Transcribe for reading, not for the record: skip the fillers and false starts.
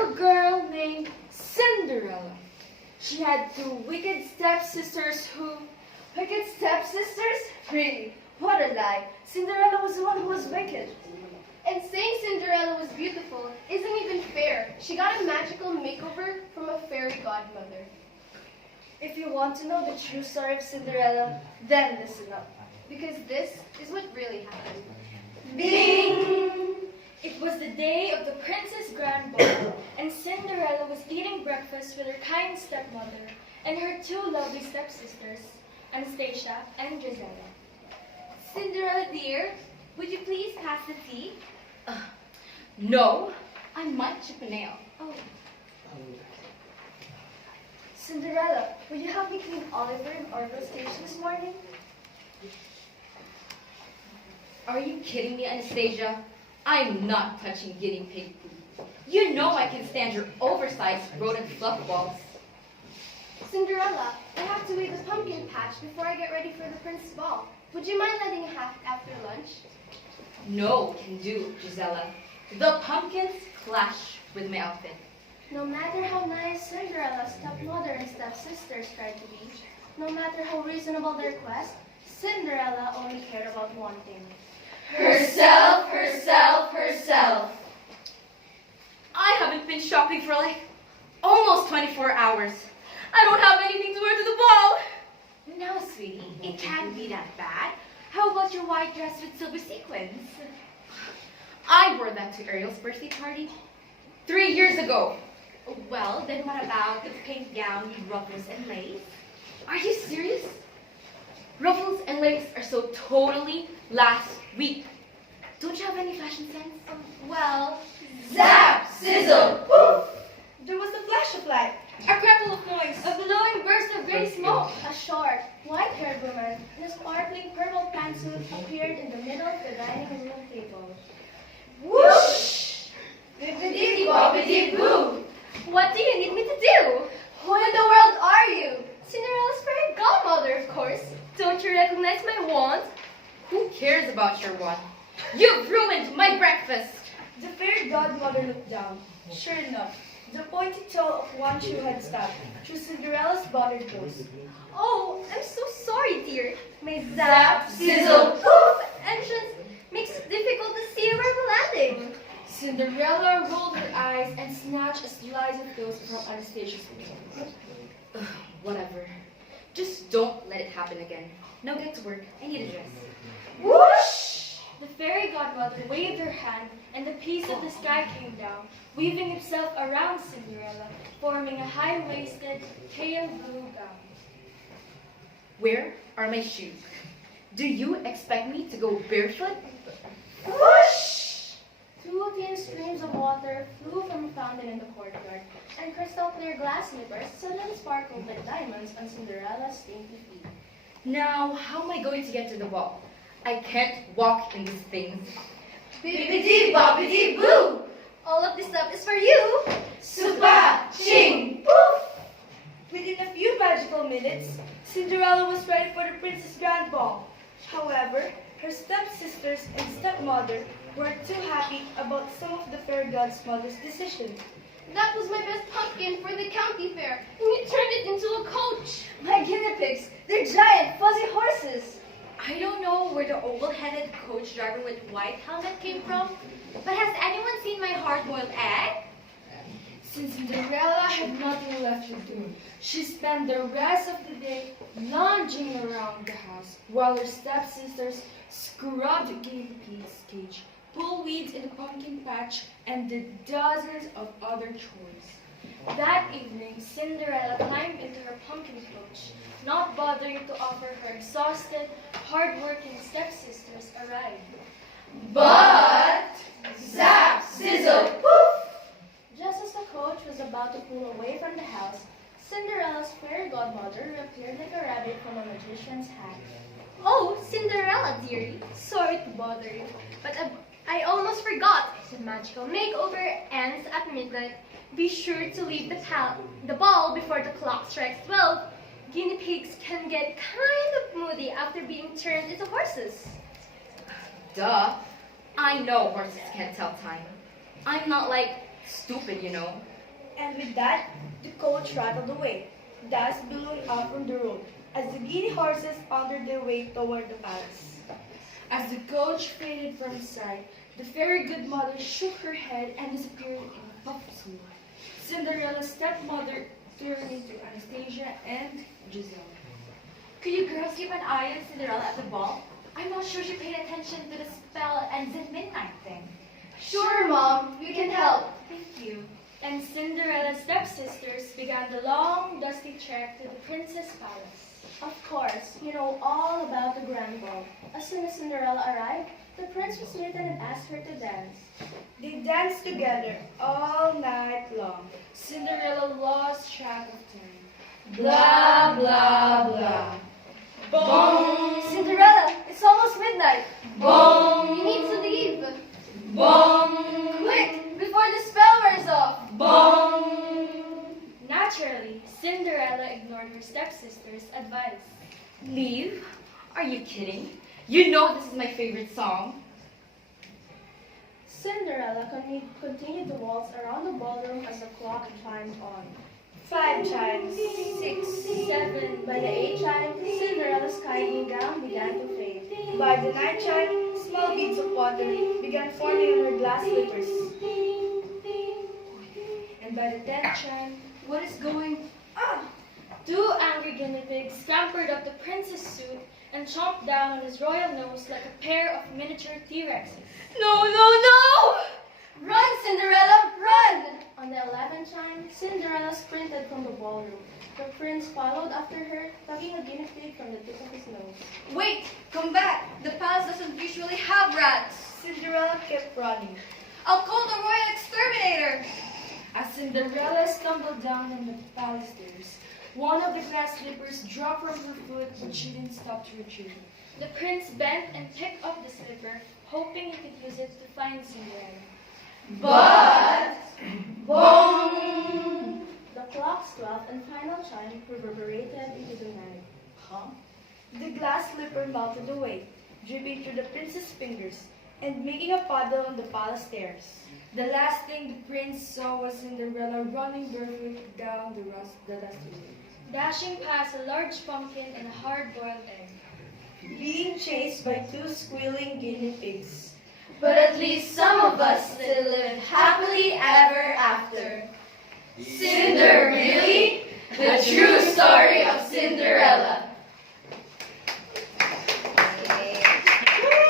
little girl named Cinderella. She had two wicked stepsisters who... Wicked stepsisters? Really? What a lie. Cinderella was the one who was wicked. And saying Cinderella was beautiful isn't even fair. She got a magical makeover from a fairy godmother. If you want to know the true story of Cinderella, then listen up. Because this is what really happened. Bing! It was the day of the Princess' Grand Ball, and Cinderella was eating breakfast with her kind stepmother and her two lovely stepsisters, Anastasia and Gisela. Cinderella dear, would you please pass the tea? No, I might chip a nail. Oh. Cinderella, will you help me clean Oliver and Orville station this morning? Are you kidding me, Anastasia? I'm not touching guinea pig food. You know I can stand your oversized rodent fluff balls. Cinderella, I have to weed the pumpkin patch before I get ready for the prince's ball. Would you mind letting it happen after lunch? No can do, Gisela. The pumpkins clash with my outfit. No matter how nice Cinderella's stepmother and stepsisters tried to be, no matter how reasonable their request, Cinderella only cared about one thing. Herself, herself, herself. I haven't been shopping for like almost 24 hours. I don't have anything to wear to the ball. No, sweetie, it can't be that bad. How about your white dress with silver sequins? I wore that to Ariel's birthday party 3 years ago. Well, then what about the pink gown with ruffles and lace? Are you serious? Ruffles and lace are so totally last week. Don't you have any fashion sense? Well, Zap! Sizzle! Poof! There was a flash of light, a crackle of noise, a glowing burst of gray smoke. A short, white-haired woman in a sparkling purple pantsuit appeared in the middle of the dining room table. whoosh! Bippity-boppity-boo! What do you need me to do? Who in the world are you? Cinderella's fairy godmother, of course. Don't you recognize my wand? Who cares about your wand? You've ruined my breakfast. The fairy godmother looked down. Sure enough, the pointy toe of one shoe had stuck through Cinderella's buttered toast. Oh, I'm so sorry, dear. My Zap, sizzle, poof! entrance makes it difficult to see where we're landing. Cinderella rolled her eyes and snatched a slice of toast from Anastasia's plate. Whatever. Just don't let it happen again. Now get to work. I need a dress. Whoosh! The fairy godmother waved her hand, and a piece of the sky came down, weaving itself around Cinderella, forming a high-waisted, pale blue gown. Where are my shoes? Do you expect me to go barefoot? Whoosh! Two thin streams of water flew from a fountain in the courtyard, and crystal-clear glass slippers suddenly sparkled like diamonds on Cinderella's dainty feet. Now, how am I going to get to the ball? I can't walk in these things. Bippity-boppity-boo! All of this stuff is for you! Supa! Ching! Poof! Within a few magical minutes, Cinderella was ready for the Princess' Grand Ball. However, her stepsisters and stepmother weren't too happy about some of the fairy godmother's decisions. That was my best pumpkin for the county fair, and you turned it into a coach! My guinea pigs, they're giant, fuzzy horses. I don't know where the oval-headed coach driver with white helmet came from, but has anyone seen my hard-boiled egg? Since Cinderella had nothing left to do, she spent the rest of the day lounging around the house while her stepsisters scrubbed guinea pig's cage, pulled weeds in the pumpkin patch, and did dozens of other chores. That evening, Cinderella climbed into her pumpkin coach, not bothering to offer her exhausted, hard-working stepsisters a ride. But, zap, sizzle, poof! Just as the coach was about to pull away from the house, Cinderella's fairy godmother appeared like a rabbit from a magician's hat. Oh, Cinderella, dearie, sorry to bother you, but I almost forgot. The magical makeover ends at midnight. Be sure to leave the ball before the clock strikes 12. Guinea pigs can get kind of moody after being turned into horses. Duh. I know horses can't tell time. I'm not like stupid, you know. And with that, the coach rattled away, dust billowing out from the road, as the giddy horses pounded their way toward the palace. As the coach faded from sight, the fairy godmother shook her head and disappeared in a puff of smoke. Cinderella's stepmother turned into Anastasia and Giselle. Could you girls keep an eye on Cinderella at the ball? I'm not sure she paid attention to the spell ends at midnight thing. Sure, Mom, we can help. Thank you. And Cinderella's stepsisters began the long, dusty trek to the princess' palace. Of course, you know all about the grand ball. As soon as Cinderella arrived, the prince was smitten and asked her to dance. They danced together all night long. Cinderella lost track of time. Blah, blah, blah. Bong! Cinderella, it's almost midnight. Bong! You need to leave. Bong! Quick, before the spell wears off. Bong! Naturally, Cinderella ignored her stepsister's advice. Leave? Are you kidding? You know this is my favorite song. Cinderella continued to waltz around the ballroom as the clock chimed on. 5 chimes, 6, 7. By the 8th chime, Cinderella's skiing gown began to fade. By the 9th chime, small beads of water began forming on her glass slippers. And by the 10th chime, What is going on? 2 angry guinea pigs scampered up the prince's suit and chomped down on his royal nose like a pair of miniature T-Rexes. No, no, no! Run, Cinderella, run! On the 11th chime, Cinderella sprinted from the ballroom. The prince followed after her, tugging a guinea pig from the tip of his nose. Wait, come back. The palace doesn't usually have rats. Cinderella kept running. I'll call the royal exterminator. As Cinderella stumbled down on the palace stairs, one of the glass slippers dropped from her foot, but she didn't stop to retrieve it. The prince bent and picked up the slipper, hoping he could use it to find Cinderella. But... Bong! The clock's 12th and final chime reverberated into the night. The glass slipper melted away, dripping through the prince's fingers and making a puddle on the palace stairs. The last thing the prince saw was Cinderella running barefoot down the dusty road, dashing past a large pumpkin and a hard-boiled egg. Being chased by 2 squealing guinea pigs. But at least some of us still live happily ever after. Cinder, really? The true story of Cinderella.